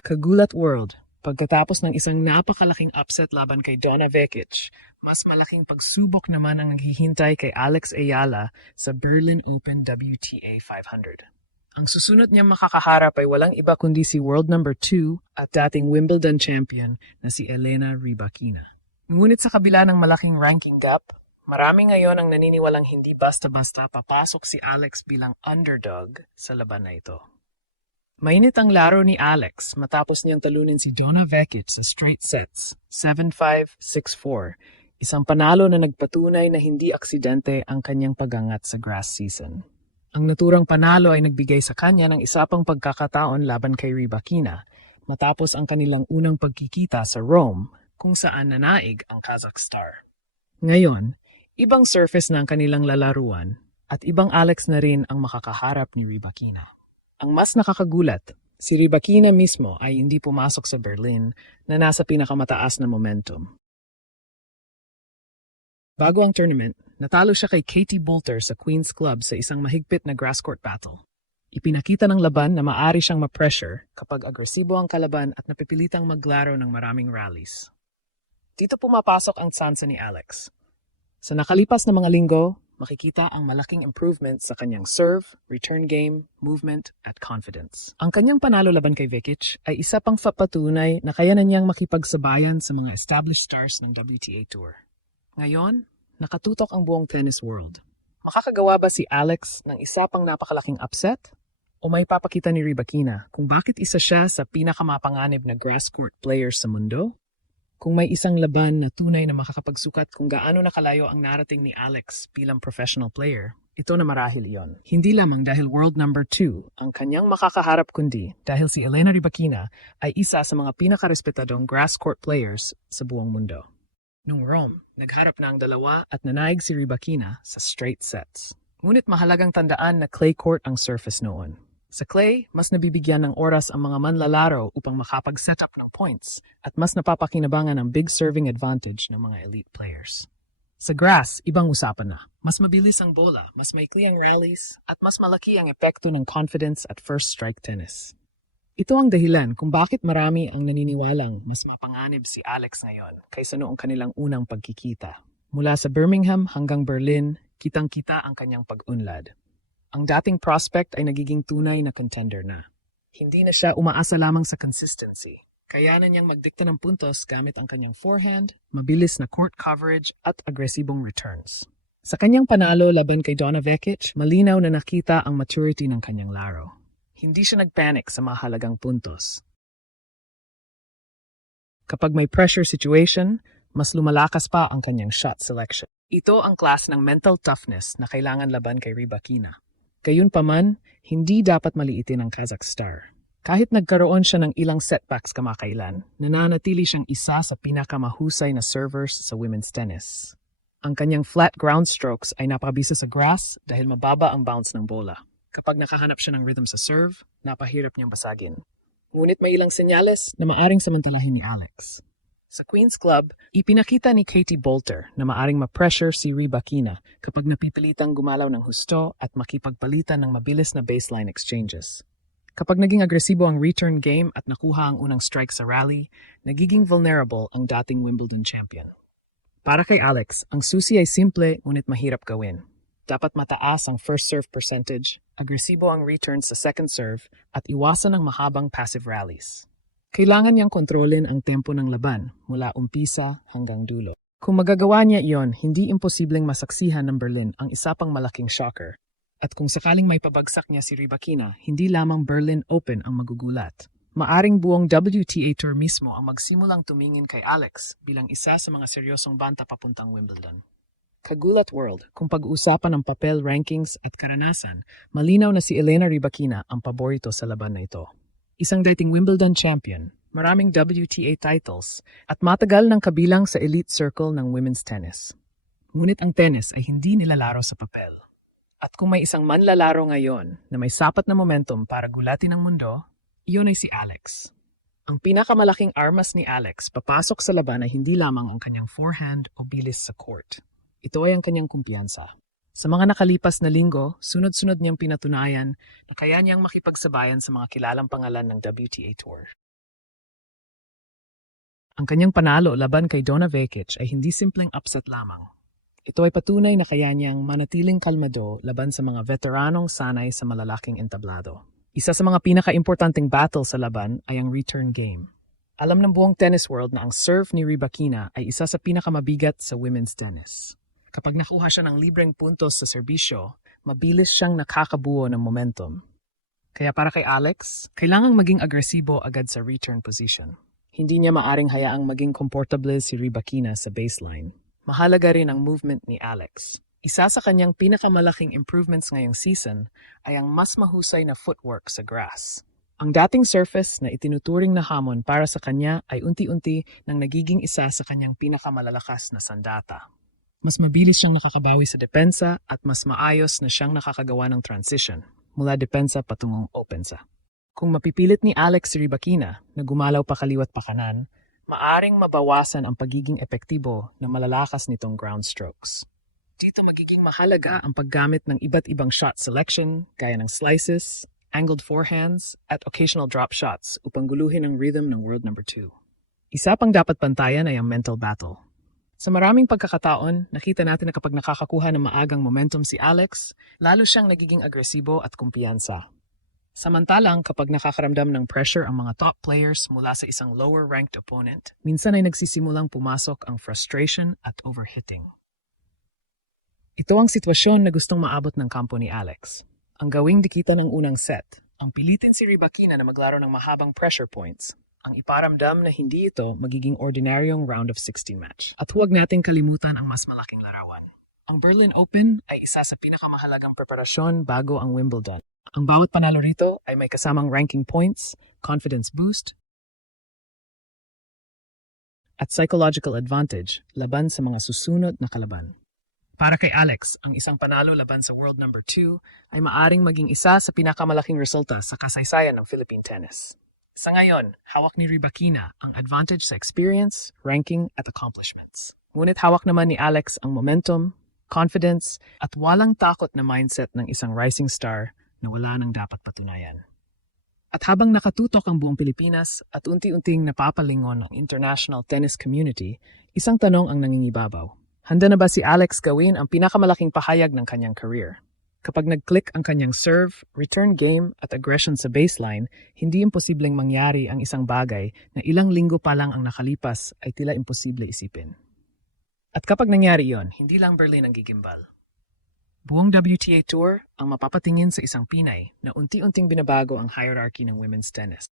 Kagulat World, pagkatapos ng isang napakalaking upset laban kay Donna Vekic, mas malaking pagsubok naman ang naghihintay kay Alex Ayala sa Berlin Open WTA 500. Ang susunod niyang makakaharap ay walang iba kundi si world number 2 at dating Wimbledon champion na si Elena Rybakina. Ngunit sa kabila ng malaking ranking gap, marami ngayon ang naniniwalang hindi basta-basta papasok si Alex bilang underdog sa laban na ito. Mainit ang laro ni Alex matapos niyang talunin si Donna Vekic sa straight sets, 7-5, 6-4, isang panalo na nagpatunay na hindi aksidente ang kanyang pagangat sa grass season. Ang naturang panalo ay nagbigay sa kanya ng isa pang pagkakataon laban kay Rybakina matapos ang kanilang unang pagkikita sa Rome kung saan nanaig ang Kazakh star. Ngayon, ibang surface na ang kanilang lalaruan at ibang Alex na rin ang makakaharap ni Rybakina. Ang mas nakakagulat, si Rybakina mismo ay hindi pumasok sa Berlin na nasa pinakamataas na momentum. Bago ang tournament, natalo siya kay Katie Boulter sa Queen's Club sa isang mahigpit na grass court battle. Ipinakita ng laban na maaari siyang ma-pressure kapag agresibo ang kalaban at napipilitang maglaro ng maraming rallies. Dito pumapasok ang tsansa ni Alex. Sa nakalipas na mga linggo, makikita ang malaking improvement sa kanyang serve, return game, movement, at confidence. Ang kanyang panalo laban kay Vekic ay isa pang patunay na kaya na niyang makipagsabayan sa mga established stars ng WTA Tour. Ngayon, nakatutok ang buong tennis world. Makakagawa ba si Alex ng isa pang napakalaking upset? O may papakita ni Rybakina kung bakit isa siya sa pinakamapanganib na grass court players sa mundo? Kung may isang laban na tunay na makakapagsukat kung gaano nakalayo ang narating ni Alex bilang professional player, ito na marahil iyon. Hindi lamang dahil world number 2 ang kanyang makakaharap kundi dahil si Elena Rybakina ay isa sa mga pinakarespetadong grass court players sa buong mundo. Noong Rome, nagharap na ang dalawa at nanaig si Rybakina sa straight sets. Ngunit mahalagang tandaan na clay court ang surface noon. Sa clay, mas nabibigyan ng oras ang mga manlalaro upang makapag-set up ng points at mas napapakinabangan ang big serving advantage ng mga elite players. Sa grass, ibang usapan na. Mas mabilis ang bola, mas maikli ang rallies, at mas malaki ang epekto ng confidence at first strike tennis. Ito ang dahilan kung bakit marami ang naniniwalang mas mapanganib si Alex ngayon kaysa noong kanilang unang pagkikita. Mula sa Birmingham hanggang Berlin, kitang-kita ang kanyang pag-unlad. Ang dating prospect ay nagiging tunay na contender na. Hindi na siya umaasa lamang sa consistency. Kaya na niyang magdikta ng puntos gamit ang kanyang forehand, mabilis na court coverage at agresibong returns. Sa kanyang panalo laban kay Donna Vekic, malinaw na nakita ang maturity ng kanyang laro. Hindi siya nagpanic sa mahalagang puntos. Kapag may pressure situation, mas lumalakas pa ang kanyang shot selection. Ito ang klase ng mental toughness na kailangan laban kay Rybakina. Gayunpaman, hindi dapat maliitin ang Kazakh star. Kahit nagkaroon siya ng ilang setbacks kamakailan, nananatili siyang isa sa pinakamahusay na servers sa women's tennis. Ang kanyang flat ground strokes ay napakabisa sa grass dahil mababa ang bounce ng bola. Kapag nakahanap siya ng rhythm sa serve, napahirap niyang basagin. Ngunit may ilang senyales na maaring samantalahin ni Alex. Sa Queen's Club, ipinakita ni Katie Boulter na maaring ma-pressure si Rybakina kapag napipilitang gumalaw ng husto at makipagpalitan ng mabilis na baseline exchanges. Kapag naging agresibo ang return game at nakuha ang unang strike sa rally, nagiging vulnerable ang dating Wimbledon champion. Para kay Alex, ang susi ay simple ngunit mahirap gawin. Dapat mataas ang first serve percentage, agresibo ang return sa second serve, at iwasan ang mahabang passive rallies. Kailangan niyang kontrolin ang tempo ng laban mula umpisa hanggang dulo. Kung magagawa niya iyon, hindi imposibleng masaksihan ng Berlin ang isa pang malaking shocker. At kung sakaling may pabagsak niya si Rybakina, hindi lamang Berlin Open ang magugulat. Maaring buong WTA Tour mismo ang magsimulang tumingin kay Alex bilang isa sa mga seryosong banta papuntang Wimbledon. Kagulat World, kung pag-uusapan ng papel, rankings at karanasan, malinaw na si Elena Rybakina ang paborito sa laban na ito. Isang dating Wimbledon champion, maraming WTA titles, at matagal ng kabilang sa elite circle ng women's tennis. Ngunit ang tennis ay hindi nilalaro sa papel. At kung may isang manlalaro ngayon na may sapat na momentum para gulatin ang mundo, iyon ay si Alex. Ang pinakamalaking armas ni Alex papasok sa laban ay hindi lamang ang kanyang forehand o bilis sa court. Ito ay ang kanyang kumpiyansa. Sa mga nakalipas na linggo, sunod-sunod niyang pinatunayan na kaya niyang makipagsabayan sa mga kilalang pangalan ng WTA Tour. Ang kanyang panalo laban kay Donna Vekic ay hindi simpleng upset lamang. Ito ay patunay na kaya niyang manatiling kalmado laban sa mga veteranong sanay sa malalaking entablado. Isa sa mga pinaka-importanting battle sa laban ay ang return game. Alam ng buong tennis world na ang serve ni Rybakina ay isa sa pinakamabigat sa women's tennis. Kapag nakuha siya ng libreng puntos sa serbisyo, mabilis siyang nakakabuo ng momentum. Kaya para kay Alex, kailangang maging agresibo agad sa return position. Hindi niya maaring hayaang maging komportable si Rybakina sa baseline. Mahalaga rin ang movement ni Alex. Isa sa kanyang pinakamalaking improvements ngayong season ay ang mas mahusay na footwork sa grass. Ang dating surface na itinuturing na hamon para sa kanya ay unti-unti nang nagiging isa sa kanyang pinakamalalakas na sandata. Mas mabilis siyang nakakabawi sa depensa at mas maayos na siyang nakakagawa ng transition mula depensa patungong opensa. Kung mapipilit ni Alex Rybakina na gumalaw pa kaliwat pa kanan, maaring mabawasan ang pagiging epektibo na malalakas nitong ground strokes. Dito magiging mahalaga ang paggamit ng iba't ibang shot selection gaya ng slices, angled forehands, at occasional drop shots upang guluhin ang rhythm ng world number 2. Isa pang dapat bantayan ay ang mental battle. Sa maraming pagkakataon, nakita natin na kapag nakakakuha ng maagang momentum si Alex, lalo siyang nagiging agresibo at kumpiyansa. Samantalang kapag nakakaramdam ng pressure ang mga top players mula sa isang lower-ranked opponent, minsan ay nagsisimulang pumasok ang frustration at overhitting. Ito ang sitwasyon na gustong maabot ng kampo ni Alex. Ang gawing dikitan ng unang set, ang pilitin si Rybakina na maglaro ng mahabang pressure points, ang iparamdam na hindi ito magiging ordinaryong round of 16 match. At huwag nating kalimutan ang mas malaking larawan. Ang Berlin Open ay isa sa pinakamahalagang preparasyon bago ang Wimbledon. Ang bawat panalo rito ay may kasamang ranking points, confidence boost, at psychological advantage laban sa mga susunod na kalaban. Para kay Alex, ang isang panalo laban sa world number 2 ay maaring maging isa sa pinakamalaking resulta sa kasaysayan ng Philippine tennis. Sa ngayon, hawak ni Rybakina ang advantage sa experience, ranking at accomplishments. Ngunit hawak naman ni Alex ang momentum, confidence at walang takot na mindset ng isang rising star na wala nang dapat patunayan. At habang nakatutok ang buong Pilipinas at unti-unting napapalingon ang international tennis community, isang tanong ang nangingibabaw. Handa na ba si Alex gawin ang pinakamalaking pahayag ng kanyang career? Kapag nag-click ang kanyang serve, return game at aggression sa baseline, hindi imposibleng mangyari ang isang bagay na ilang linggo pa lang ang nakalipas ay tila imposible isipin. At kapag nangyari yon, hindi lang Berlin ang gigimbal. Buong WTA Tour ang mapapatingin sa isang Pinay na unti-unting binabago ang hierarchy ng women's tennis.